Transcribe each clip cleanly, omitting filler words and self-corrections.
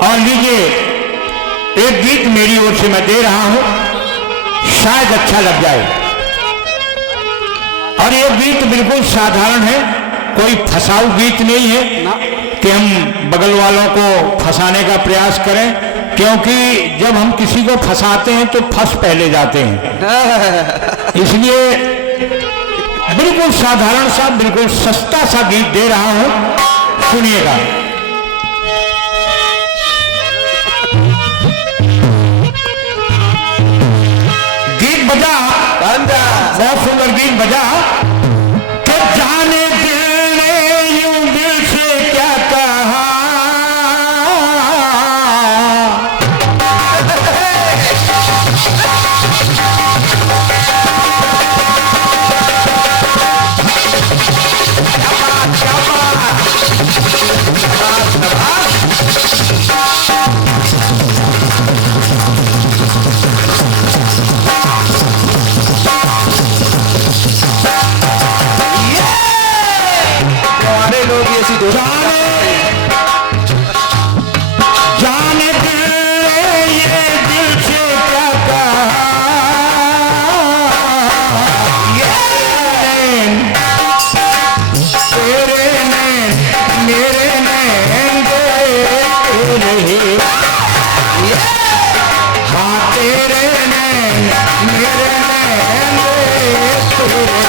और लीजिए एक गीत मेरी ओर से मैं दे रहा हूं, शायद अच्छा लग जाए। और ये गीत बिल्कुल साधारण है, कोई फंसाऊ गीत नहीं है कि हम बगल वालों को फंसाने का प्रयास करें, क्योंकि जब हम किसी को फंसाते हैं तो फंस पहले जाते हैं। इसलिए बिल्कुल साधारण सा, बिल्कुल सस्ता सा गीत दे रहा हूं, सुनिएगा। गीत बजा, बहुत सुंदर गीत बजा। तो जाने दिल ने यूं दिल से क्या कहा, जाने दिल ये दिल से क्या कहा, तेरे नैन मेरे नैन देखते रहे, हाँ तेरे नैन मेरे नैन देखते रहे।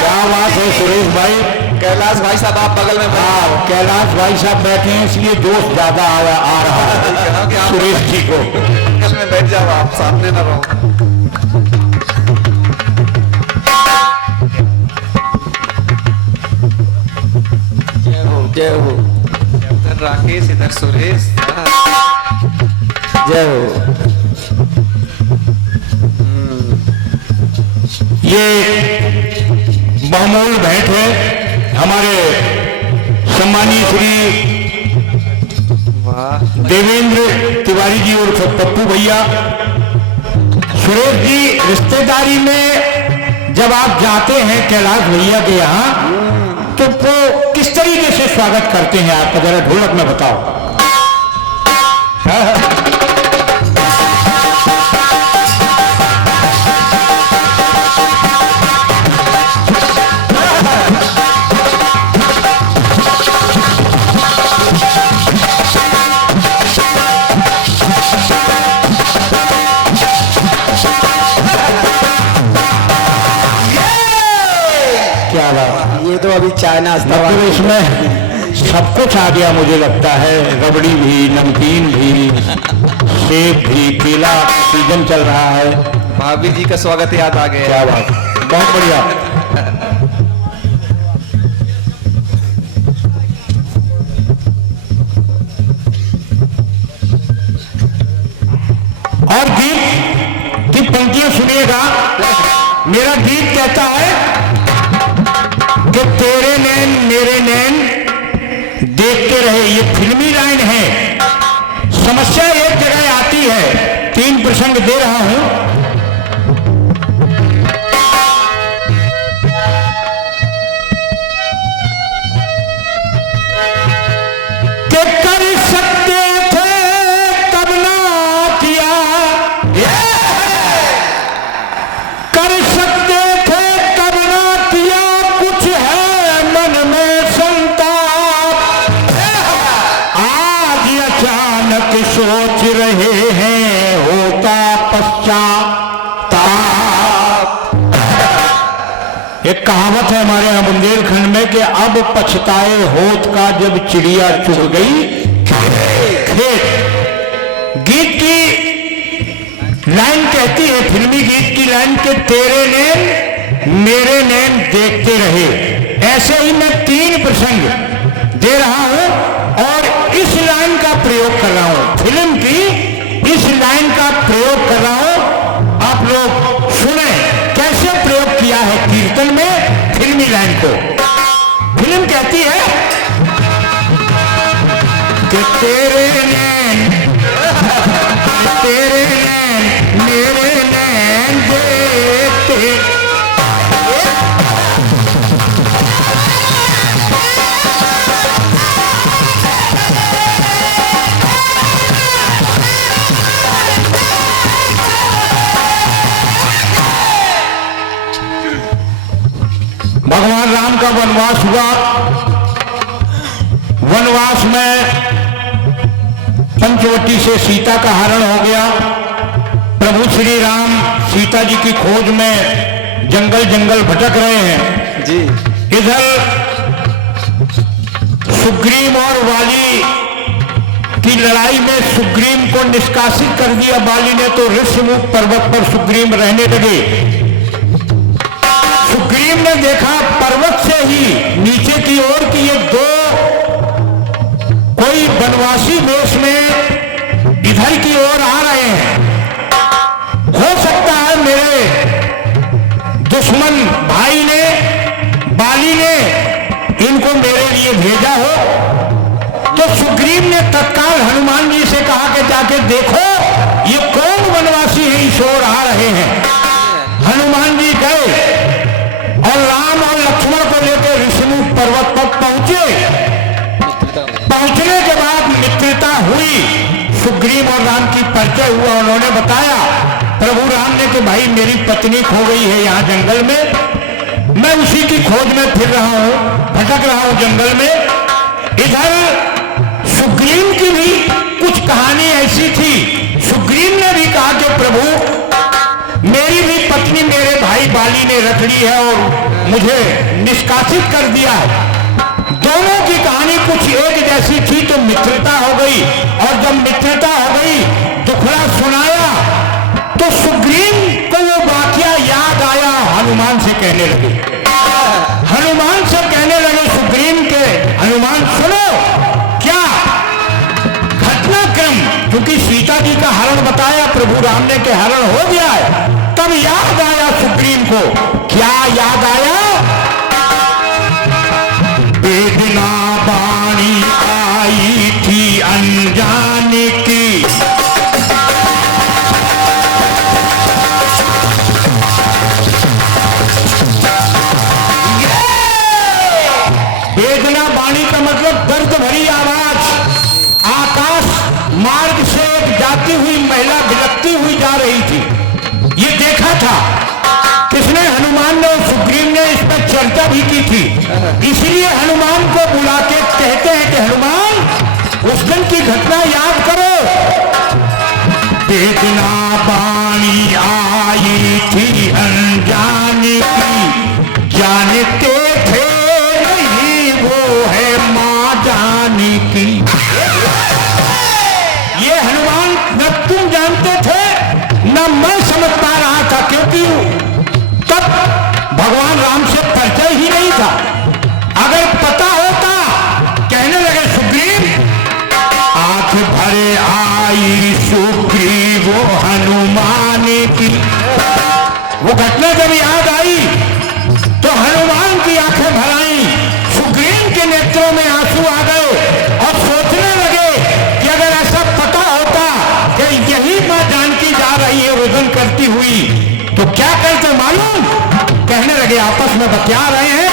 क्या बात है सुरेश भाई, कैलाश भाई साहब आप बगल में। हाँ, कैलाश भाई साहब बैठे हैं इसलिए दोस्त ज्यादा आ रहा है सुरेश जी को। बगल में बैठ जाओ, आप सामने ना रहो। जय हो जय हो। इधर राकेश, इधर सुरेश। जय हो। ये बहुमूल्य भेंट है हमारे सम्मानीय श्री देवेंद्र तिवारी जी और पप्पू भैया। सुरेश जी, रिश्तेदारी में जब आप जाते हैं कैलाश भैया के यहाँ तो वो किस तरीके से स्वागत करते हैं आपका, जरा ढोलक में बताओ। क्या बात, ये तो अभी चाय नाश्ता मतलब इसमें सब कुछ आ गया मुझे लगता है, रबड़ी भी, नमकीन भी, सेब भी, केला सीजन चल रहा है। भाभी जी का स्वागत याद आ गया। क्या बात, बहुत बढ़िया। और गीत की पंक्तियां सुनिएगा। मेरा गीत कहता है कि तेरे नैन मेरे नैन देखते रहे, ये फिल्मी लाइन है। समस्या एक जगह आती है, 3 प्रसंग दे रहा हूं। कि कर सकते थे तब ना किया, कर सकते थे तब ना किया, कुछ है मन में संताप, आज अचानक सोच रहे हैं होता पश्चाताप। एक कहावत है हमारे यहाँ बुंदेलखंड में कि अब पछताए होत का जब चिड़िया चुग गई खेत। गीत की लाइन कहती है, फिल्मी गीत की लाइन के तेरे नैन मेरे नैन देखते रहे। ऐसे ही मैं 3 प्रसंग दे रहा हूं और इस लाइन का प्रयोग कर रहा हूं, फिल्म की इस लाइन का प्रयोग कर रहा हूं। आप लोग सुने कैसे प्रयोग किया है कीर्तन में फिल्मी लाइन को। वनवास हुआ। वनवास में पंचवटी से सीता का हरण हो गया। प्रभु श्री राम सीता जी की खोज में जंगल जंगल भटक रहे हैं जी। इधर सुग्रीव और वाली की लड़ाई में सुग्रीव को निष्कासित कर दिया वाली ने, तो ऋषिमुख पर्वत पर सुग्रीव रहने लगे। सुग्रीव ने देखा पर्वत से ही नीचे की ओर कि ये दो कोई वनवासी वेश में इधर की ओर आ रहे हैं। हो सकता है मेरे दुश्मन भाई ने बाली ने इनको मेरे लिए भेजा हो। तो सुग्रीव ने तत्काल हनुमान जी से कहा कि जाके देखो ये कौन वनवासी है इस ओर आ रहे हैं। हनुमान जी गए और राम और लक्ष्मण को लेकर ऋषिमुख पर्वत पर पहुंचे। पहुंचने के बाद मित्रता हुई, सुग्रीव और राम की परिचय हुआ। उन्होंने बताया प्रभु राम ने कि भाई मेरी पत्नी खो गई है यहाँ जंगल में, मैं उसी की खोज में फिर रहा हूँ, भटक रहा हूँ जंगल में। इधर सुग्रीव की भी कुछ कहानी ऐसी थी। सुग्रीव ने भी कहा कि प्रभु मेरी भी पत्नी मेरे भाई बाली ने रख ली है और मुझे निष्कासित कर दिया है। दोनों की कहानी कुछ एक जैसी थी, तो मित्रता हो गई। और जब मित्रता हो गई, दुखड़ा सुनाया, तो सुग्रीव को वो वाकया याद आया। हनुमान से कहने लगे, हनुमान से कहने लगे सुग्रीव के, हनुमान सुनो क्या घटनाक्रम, क्योंकि सीता जी का हरण बताया प्रभु राम ने के हरण हो गया है। तब याद आया सुग्रीव को, क्या याद आया? वेदना बाणी आई थी अनजाने की, वेदना बाणी का मतलब दर्द भरी आवाज। आकाश मार्ग से एक जाती हुई महिला बिलखती हुई जा रही थी, ये देखा था किसने? हनुमान ने और सुग्रीव ने इस पर चर्चा भी की थी। इसलिए हनुमान को बुला के कहते हैं कि हनुमान उस दिन की घटना याद करो। वेदना बाणी आई थी अनजाने की, जानते थे नहीं वो है मां जाने की। ये हनुमान न तुम जानते थे न मैं समझ पा रहा था, क्योंकि तब भगवान राम से परिचय ही नहीं था। अगर पता होता, कहने लगे सुग्रीव, आंख भरे आई सुग्रीव हनुमान की। वो घटना जब याद आई तो हनुमान की आंखें भर आई, सुग्रीव के नेत्रों में आंसू आ गए और सोचने लगे कि अगर ऐसा पता होता कि यही मां जानकी जा रही है रुदन करती हुई, तो क्या करते मालूम? कहने लगे, आपस में बतिया रहे हैं,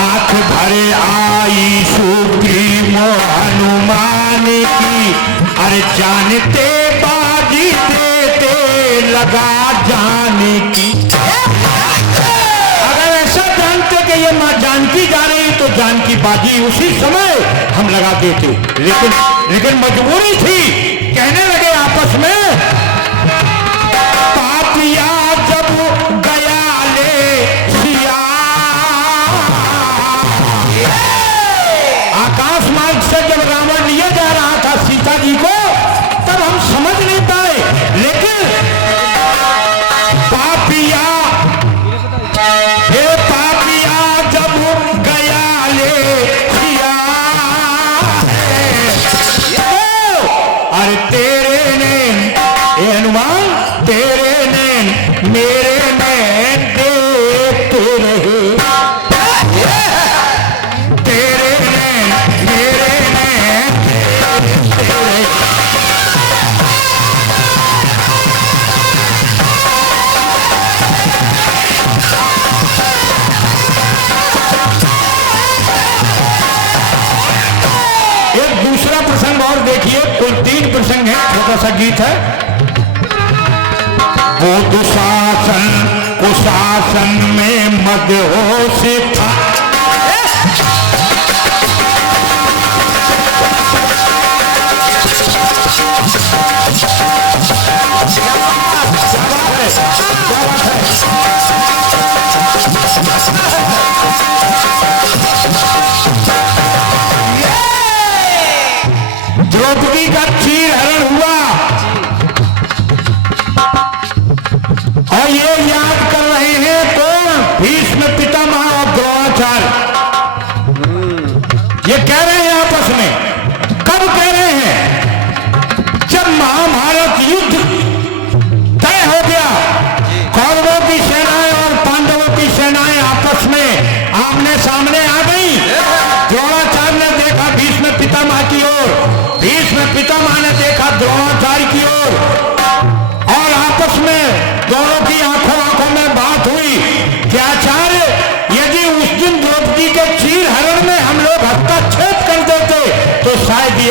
आंख भरे आई सुग्रीव हनुमान की, अरे जानते बाजी देते लगा जाने की। अगर ऐसा जानते कि ये मां जानकी जा रही तो जानकी बाजी उसी समय हम लगा देते, लेकिन मजबूरी थी। कहने लगे आपस में, पापिया जब गया ले सिया, आकाश मार्ग से जब रावण लिए जा रहा था सीता जी को, तब हम समझ नहीं पाए, लेकिन पापिया हे पापिया जब गया ले सिया, अरे तेरे नैन ए हनुमान, तेरे नैन मेरे नैन देखते रहे, तेरे नैन मेरे नैन देखते रहे। एक दूसरा प्रसंग और देखिए, कुल 3 प्रसंग है, छोटा सा गीत है। वो दुशासन कुशासन में मदहोश था,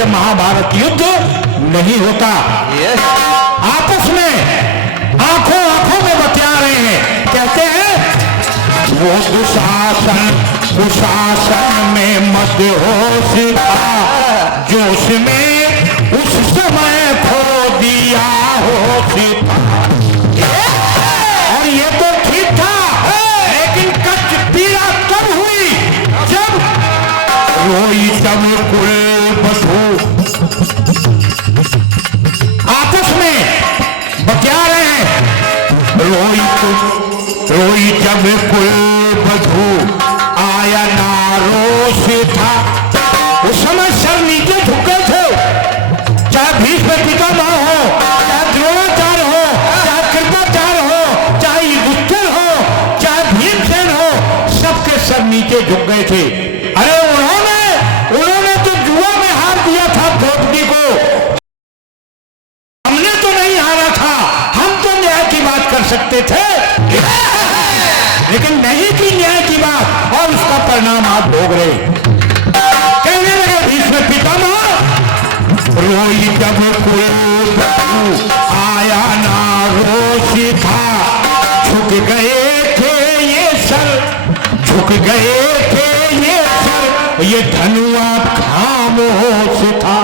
ये महाभारत युद्ध नहीं होता। यस आपस में आंखों आंखों में बतिया रहे हैं, कहते हैं वो दुशासन में मदहोश था, जोश में उस समय खो दिया होश था। और ये तो ठीक था, लेकिन कच्च पीड़ा तब हुई जब रोई तब कुलवधू। आपस में बतिया रहे हैं, रोई जब कुलवधू आया नारोश था। उस समय सर नीचे झुके थे, चाहे भीष्म पितामह हो, चाहे द्रोणाचार्य हो, चाहे कृपाचार्य हो, चाहे युधिष्ठिर हो, चाहे भीमसेन हो, सबके सर नीचे झुक गए थे। अरे उन्होंने तो जुआ में हार दिया था द्रौपदी को, हमने तो नहीं हारा था, हम तो न्याय की बात कर सकते थे, लेकिन नहीं की न्याय की बात, और उसका परिणाम आप भोग रहे। कहने लगे भीष्म पितामह, रोई जब कुलवधू आया नारोश था, झुक गए थे ये सर, झुक गए थे ये सर, ये धनुआ खामोश था।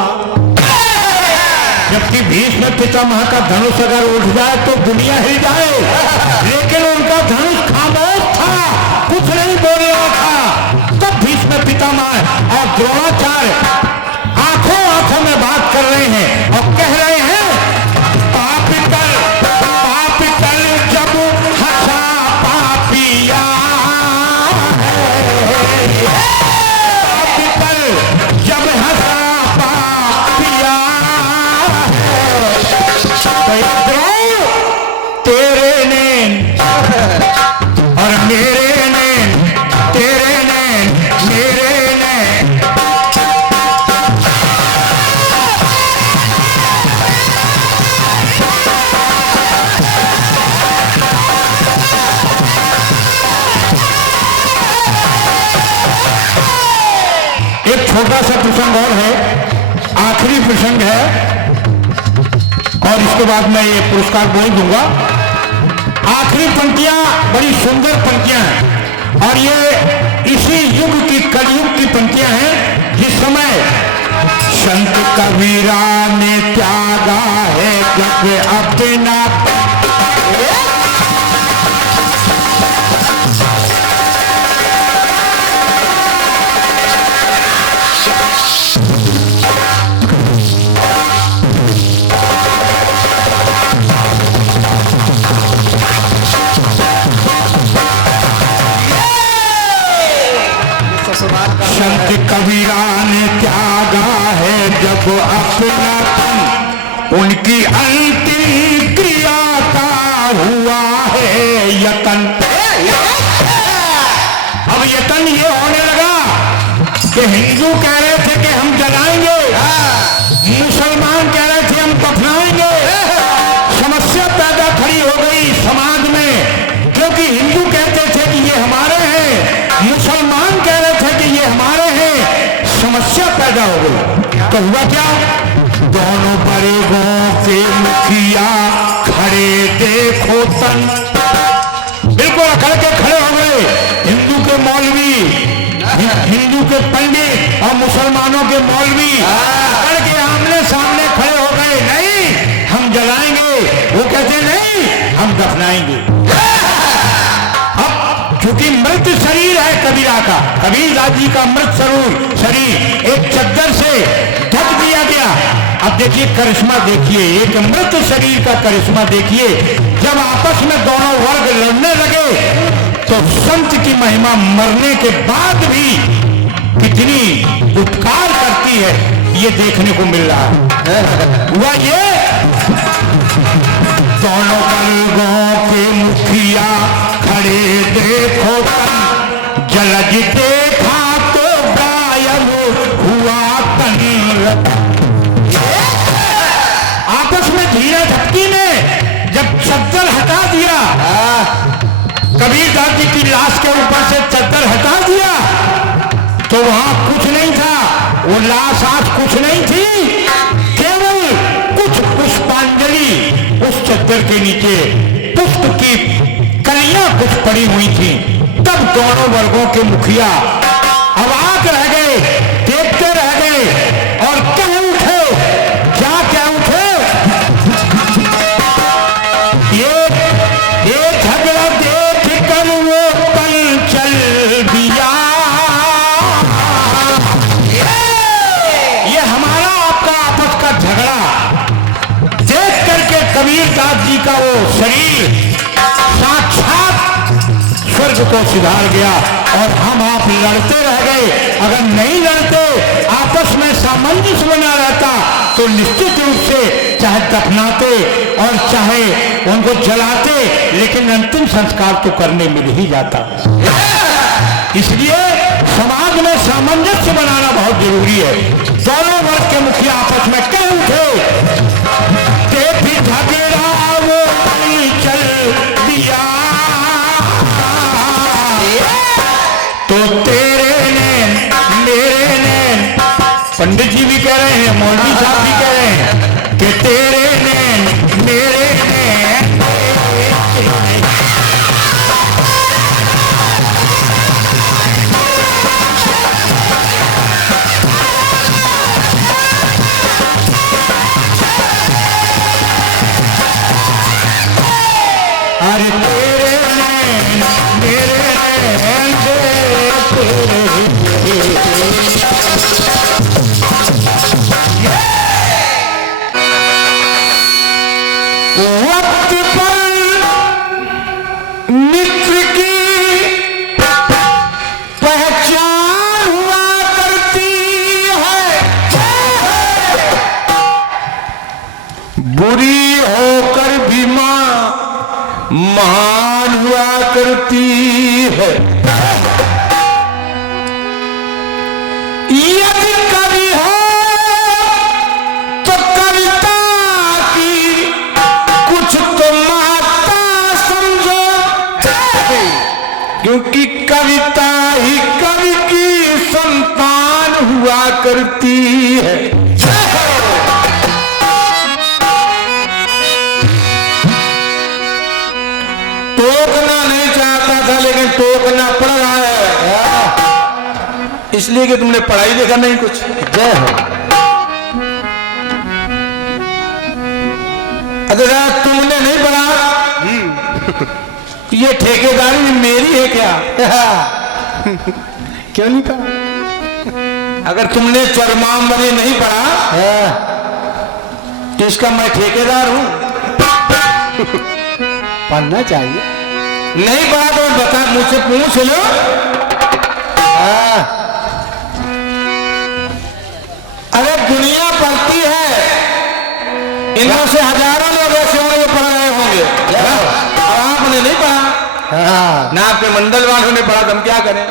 जबकि भीष्म पितामह का धनुष अगर उठ जाए तो दुनिया हिल जाए, लेकिन उनका धनुष खामोश था, कुछ नहीं बोल रहा था। तब भीष्म पितामह और द्रोणाचार्य आंखों आंखों में बात कर रहे हैं और कह रहे हैं, पाप कर जब हंसा पापिया, पाप कर जब हंसा पापिया, तेरे नैन और मेरे नैन, तेरे नैन मेरे नैन। एक छोटा सा प्रसंग और है, आखिरी प्रसंग है, और इसके बाद मैं ये पुरस्कार बोल दूंगा। आखिरी पंक्तियां बड़ी सुंदर पंक्तियां हैं, और ये इसी युग की कलयुग की पंक्तियां हैं, जिस समय संत कबीरा ने त्यागा है जब अपना। संत कबीरा ने त्यागा है जब अपना तन, उनकी अंतिम क्रिया का हुआ है यतन। अब यतन ये होने लगा कि हिंदू कह रहे थे कि हम जलाएंगे, मुसलमान कह रहे थे हम दफनाएंगे। समस्या पैदा खड़ी हो गई समाज में, क्योंकि हिंदू कहते थे कि ये हमारे हैं, मुसलमान कह रहे थे कि ये हमारे हैं। समस्या पैदा हो गई तो हुआ क्या, दोनों वर्गों के मुखिया खड़े देखो तन, बिल्कुल अकड़ के खड़े हो गए। हिंदू के मौलवी, हिंदू के पंडित और मुसलमानों के मौलवी अकड़ के आमने सामने खड़े हो गए। नहीं हम जलाएंगे, वो कहते नहीं हम दफनाएंगे। क्योंकि मृत शरीर है कबीरा का, कबीरदास जी का मृत शरीर एक चद्दर से ढक दिया गया। अब देखिए करिश्मा, देखिए एक मृत शरीर का करिश्मा देखिए। जब आपस में दोनों वर्ग लड़ने लगे तो संत की महिमा मरने के बाद भी कितनी उपकार करती है, ये देखने को मिल रहा है। हुआ ये, दोनों वर्गों के मुखिया खड़े देखो तन, जलज देखा तो गायब हुआ तन। आपस में धीरे झटकी में जब चद्दर हटा दिया, कबीरदास जी की लाश के ऊपर से चद्दर हटा दिया, तो वहां कुछ नहीं था, वो लाश आज कुछ नहीं थी, केवल कुछ पुष्पांजलि उस चद्दर के नीचे पुष्प की कलियां कुछ पड़ी हुई थी। तब दोनों वर्गों के मुखिया अवाक रह गए, देखते रह गए और कह उठे, क्या उठे, ये झगड़ा देख कर वो पल चल दिया। ये हमारा आपका आपस का झगड़ा देख करके कबीरदास जी का वो शरीर साक्षात स्वर्ग को सिधार गया और हम आप लड़ते रह गए। अगर नहीं लड़ते, आपस में सामंजस्य बना रहता तो निश्चित रूप से चाहे दफनाते और चाहे उनको जलाते, लेकिन अंतिम संस्कार तो करने मिल ही जाता। इसलिए समाज में सामंजस्य बनाना बहुत जरूरी है। दोनों वर्ग के मुखिया आपस में कह उठे, भी झगड़ा वो चल दिया तो तेरे नैन मेरे नैन, पंडित जी भी कह रहे हैं, मौलवी साहब भी कह रहे हैं कि तेरे नैन मेरे नैन। अरे तेरे नैन मेरे नैन वक्त पर मित्र की पहचान हुआ करती है, बुरी होकर भी महान हुआ करती है। यदि कवि हो तो कविता की कुछ तो महत्ता समझो, क्योंकि कविता ही कवि की संतान हुआ करती है। टोकना नहीं चाहता था लेकिन टोकना पड़ रहा है, इसलिए कि तुमने पढ़ाई लिखा नहीं कुछ। जय हो। अगर तुमने नहीं पढ़ा, ये ठेकेदारी मेरी है क्या? क्यों नहीं पढ़ा? अगर तुमने चरमामरी नहीं पढ़ा तो इसका मैं ठेकेदार हूं। पढ़ना चाहिए। नहीं पढ़ा तो बता, मुझसे पूछ लो। अरे दुनिया पढ़ती है, इनमें से हजारों लोग ऐसे होंगे जो पढ़ रहे होंगे, और आपने नहीं पढ़ा ना, आपके मंडल वालों ने पढ़ा, तो हम क्या करें?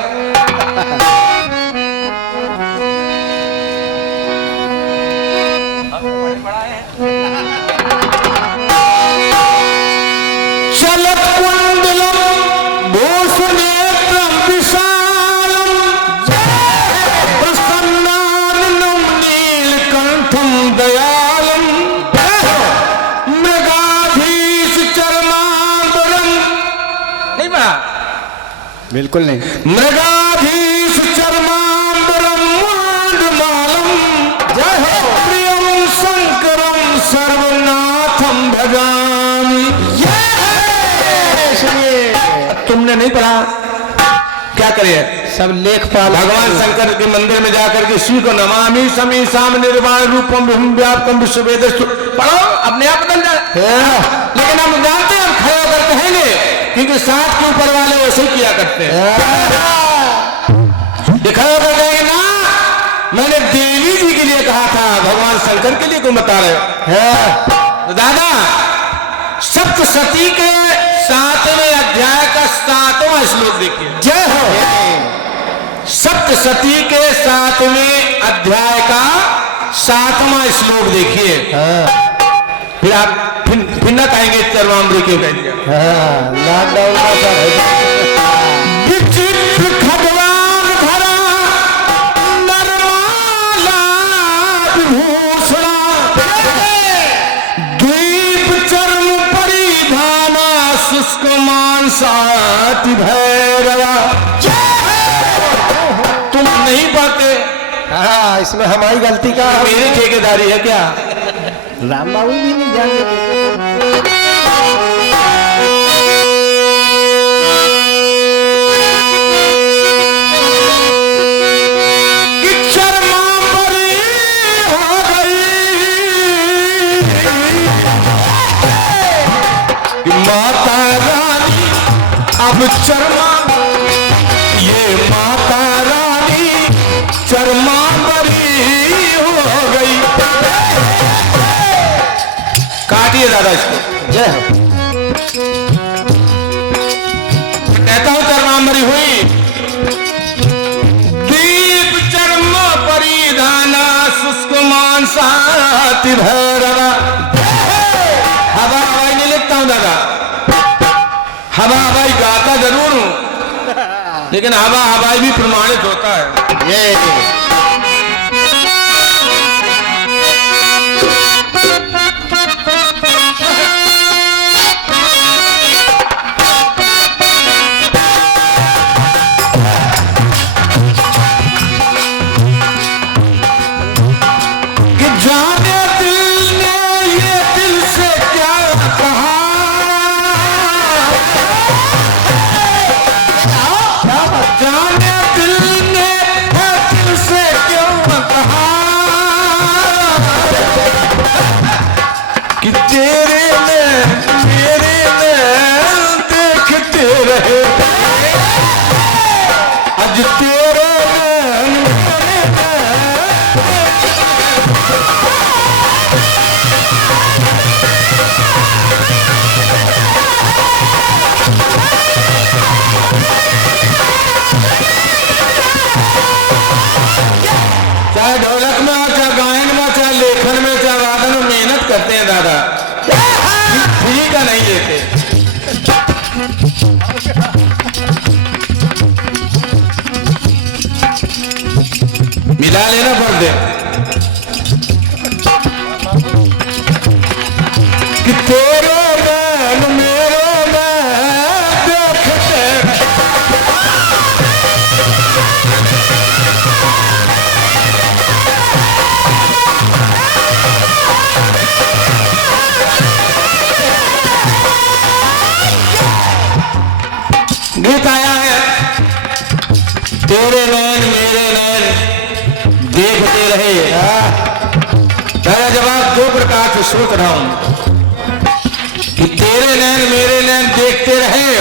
चलत कुंडलम भूषणेत्रम विशालम प्रसन्नाननम नीलकंठम दयालम मृगाधीश चरमांबरम। नहीं पढ़ा? बिल्कुल नहीं। मृगाधीश चरमांबरम मालम, जय हो प्रियम शंकरम सर्वनाथम भजामि। तुमने नहीं पढ़ा, क्या करिए? सब लेखपाल भगवान शंकर के मंदिर में जाकर के शिव को नमामि समी साम निर्वाण रूपम व्यापकम विश्ववेदस्तु पढ़ो, अपने आप बदल जाए। लेकिन हम जानते हैं, हम खड़े होकर कहेंगे, क्योंकि साथ के ऊपर वाले वैसे ही किया करते हैं। ये खड़े होकर कहेंगे ना, मैंने देवी जी के लिए कहा था, भगवान शंकर के लिए क्यों बता रहे हो? तो दादा, सप्तशती के 7वें अध्याय का 7वां श्लोक देखिए। जय हो। सप्तशती के 7वें अध्याय का 7वां श्लोक देखिए। फिर आप फिर न कहेंगे चरमामृत क्यों कह दिया। विचित्र खगवान धरा नरमाल साथी भैरवा। तुम नहीं पाते? हाँ, इसमें हमारी गलती का मेरी ठेकेदारी है क्या? राम बाबू भी नहीं ध्यान देते। कि चरमांबरी हो गई कि माता रानी अब ये माता रानी चरमांबरी हो गई। काटिए दादा इसको। जय हो। कहता हूं चरमांबरी हुई। दीप चर्म परिधाना शुष्क मांसाति भैरवा। हवा हवाई नहीं लिखता हूं दादा, हवा हवाई गाता जरूर हूं, लेकिन हवा हवाई भी प्रमाणित होता है। ये कि जाने दिल ने ये दिल से क्या कहा, जाने दिल ने ये दिल से क्यों कहा कि तेरे में मेरे में देखते रहे, आज तेरे में मेरे में। चाहे ढोलक में हो, चाहे गायन में, चाहे लेखन में, चाहे वादन में मेहनत करते हैं दादा, फ्री का नहीं लेते। मिला लेना पर्दे कि तेरे नैन मेरे नैन देखते। गीत आया है, तेरे नैन मेरे नैन देखते रहे। मेरा जवाब दो प्रकार से सोच रहा हूं कि तेरे नैन मेरे नैन देखते रहे,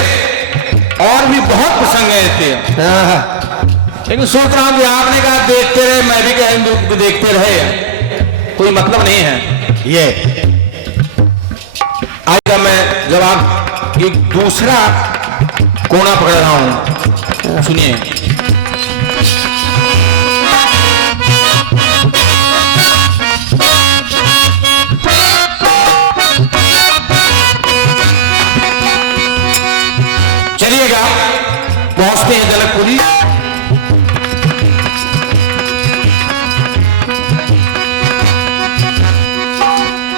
और भी बहुत प्रसंग है इसके, लेकिन सोच रहा हूं कि आपने कहा देखते रहे, मैं भी कह देखते रहे, कोई मतलब नहीं है। ये आज का मैं जवाब एक दूसरा कोना पकड़ रहा हूं, सुनिए। चलिएगा, पहुंचते हैं जनकपुरी।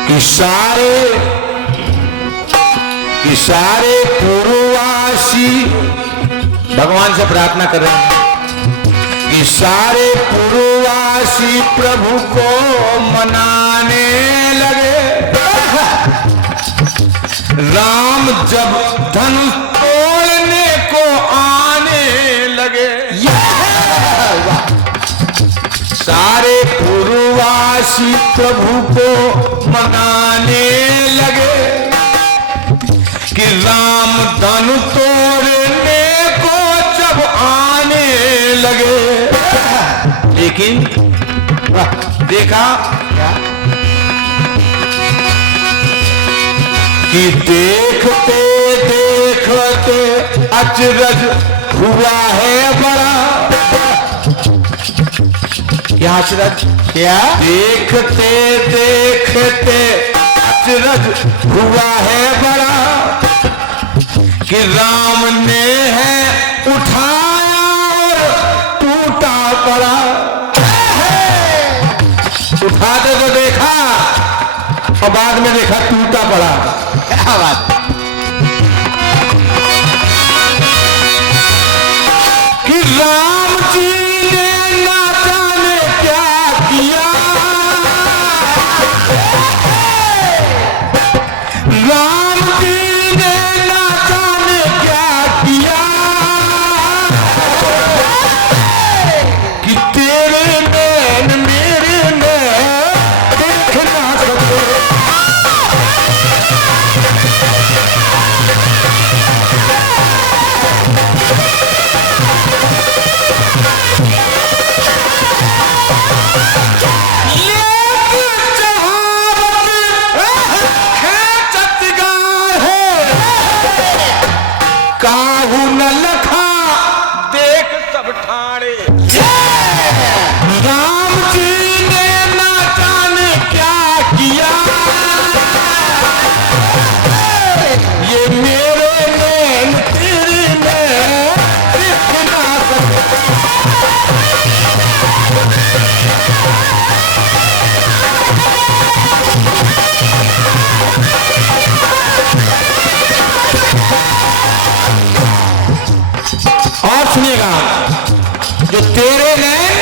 कि सारे पूर्ववासी भगवान से प्रार्थना कर रहे हैं कि सारे पूर्ववासी प्रभु को मनाने लगे। राम जब धनुष तोड़ने को आने लगे, सारे पूर्ववासी प्रभु को मनाने लगे कि राम धनु तोड़ने को जब आने लगे। लेकिन देखा कि देखते देखते अचरज हुआ है बड़ा। क्या अचरज? क्या? देखते देखते अचरज हुआ है बड़ा कि राम ने है उठाया और टूटा पड़ा। उठाते तो देखा और बाद में देखा टूटा पड़ा। क्या बात? राम जी ने ना जाने क्या किया, राम जी ने ना जाने क्या किया, कि तेरे नैन मेरे नैन देख ना सके। काहू न लखा देख सब ठाणे, राम जी ने ना जाने क्या किया, ये मेरे नैन तेरे नैन देख ना सके। और सुनिएगा, जो तेरे नैन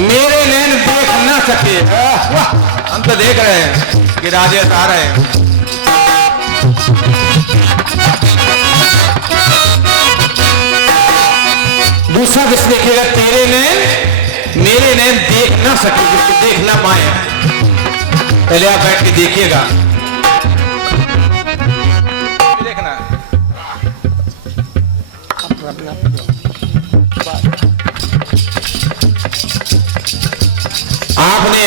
मेरे नैन देख ना सके। हम तो देख रहे हैं कि राजेश आ रहे हैं। दूसरा किस देखेगा, तेरे नैन मेरे नैन देख ना सके, जिसको देख ना पाए। पहले आप बैठ के देखिएगा, देखना। आपने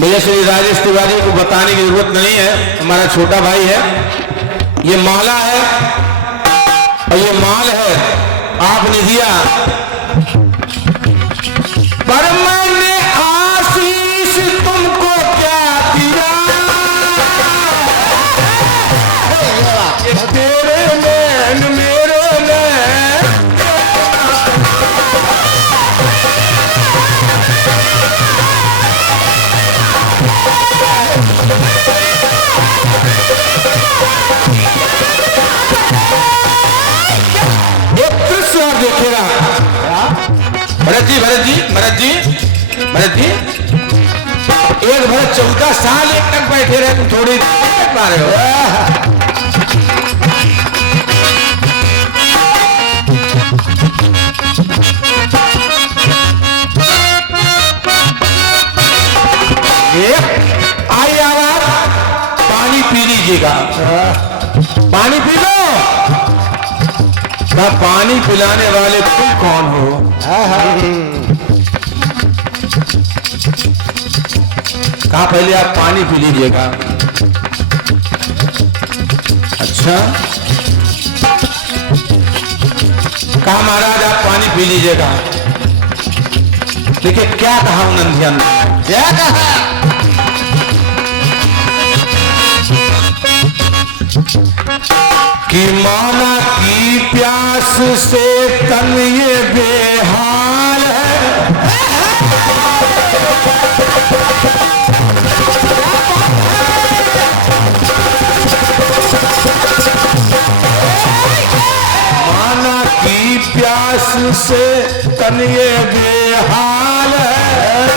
भैया श्री राजेश तिवारी को बताने की जरूरत नहीं है, हमारा छोटा भाई है। ये माला है और ये माल है, आपने दिया, पर मैंने आशीष तुमको क्या दिया, ये तेरे नैन मेरे नैन। एक दृश्य और देखिएगा, भरत जी भरत जी भरत जी भरत जी, एक भरत 14 साल एक तक बैठे रहे, तुम थोड़ी देख पा रहे हो। आई आवाज, पानी पी लीजिएगा, पानी पी लो। ना पानी पिलाने वाले तुम कौन हो? कहा पहले आप पानी पी लीजिएगा। अच्छा, कहा महाराज आप पानी पी लीजिएगा। देखिए क्या कहा नंदिया ने, क्या कहा, कि माना की प्यास से तन ये बेहाल है, माना की प्यास से तन ये बेहाल है,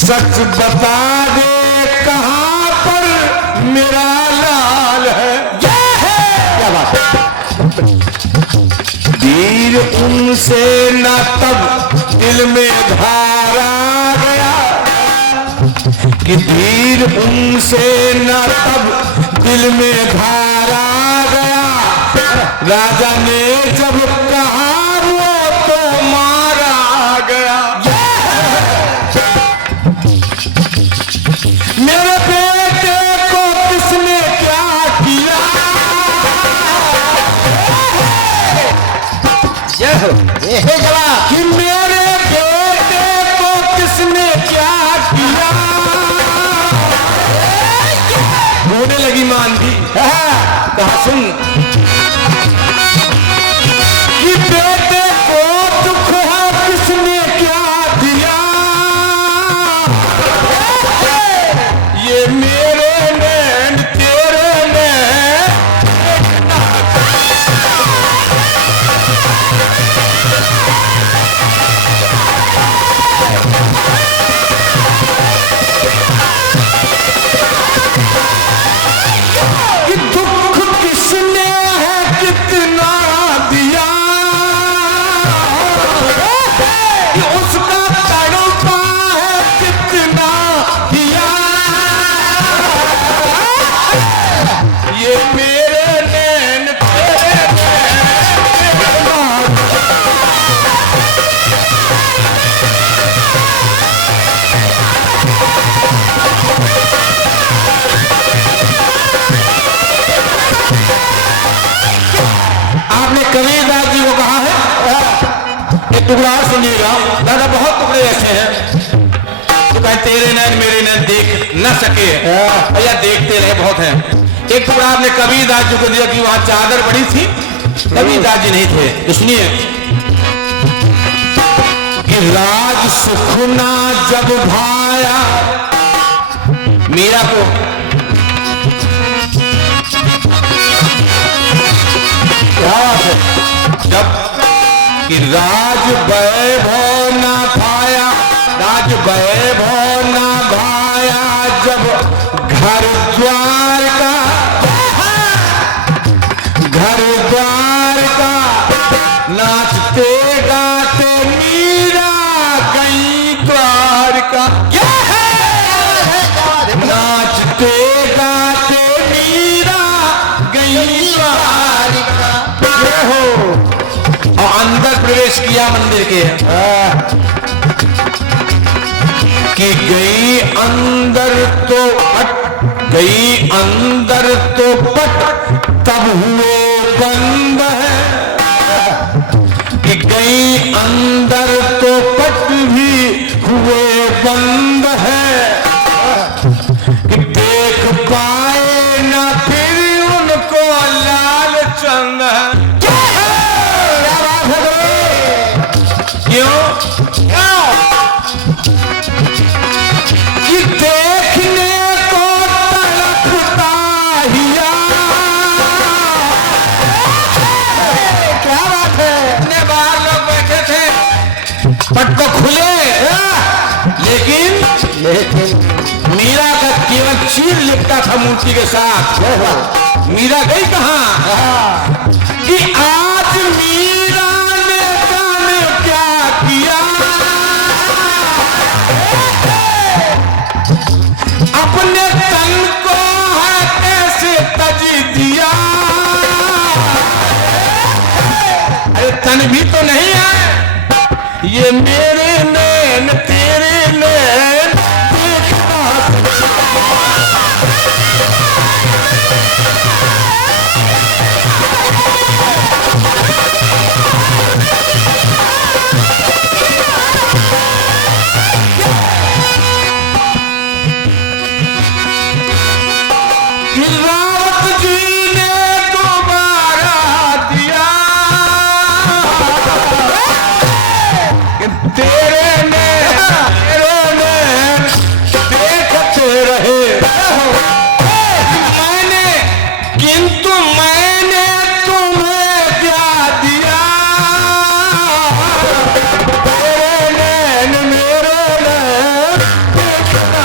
सच बता दे कहाँ पर मेरा लाल है। क्या बात है, धीर उनसे न तब दिल में धारा गया, कि धीर उनसे न तब दिल में धारा गया, राजा ने जब कहा वो तो मारा गया। मेरे बेटे को किसने क्या किया, जवाब, कि मेरे बेटे को किसने क्या किया। रोने लगी मान भी, कहा सुन, कि बेटे को दुख है किसने क्या दिया, ये मेरे नैन तेरे नैन। एक टुकड़ा और सुनिएगा। दादा बहुत टुकड़े ऐसे हैं तो कहीं तेरे नैन मेरे नैन देख न सके, भैया देखते रहे बहुत हैं। एक टुकड़ा आपने कबीरदास जी को दिया कि वहां चादर बड़ी थी, कबीरदास जी नहीं थे। तो सुनिए कि राज सुखना जब भाया, मीरा को क्या बात है, जब कि राज वैभव ना पाया, राज वैभव ना भाया, जब घर द्वार का, घर द्वार का नाचते गाते मीरा गई द्वार का, नाचते गाते मीरा गई द्वार का। ये हो और अंदर प्रवेश किया मंदिर के, कि गई अंदर तो पट, गई अंदर तो पट, तब हुए बंद है, कि गई अंदर तो पट भी हुए बंद है, कि देख पाए ना फिर उनको लाल चंद है। क्यों? कि देखने को तड़पता हिया, क्या बात है, इतने बाहर लोग बैठे थे, पट तो खुले, लेकिन मीरा का केवल चीर लिपटा था मूर्ति के साथ। मीरा गई कहां? कि आज मीरा ने जाने क्या किया, अपने तन को है कैसे तज दिया। अरे तन भी तो नहीं है, ये मेरे नैन तेरे नैन देखता। रावत जी ने दोबारा दिया, कि तेरे ने देखते रहे, मैंने किंतु मैंने तुम्हें क्या दिया, तेरे नैन मेरे नैन देखना।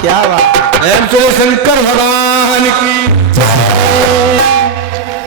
क्या बात। शंकर भगवान की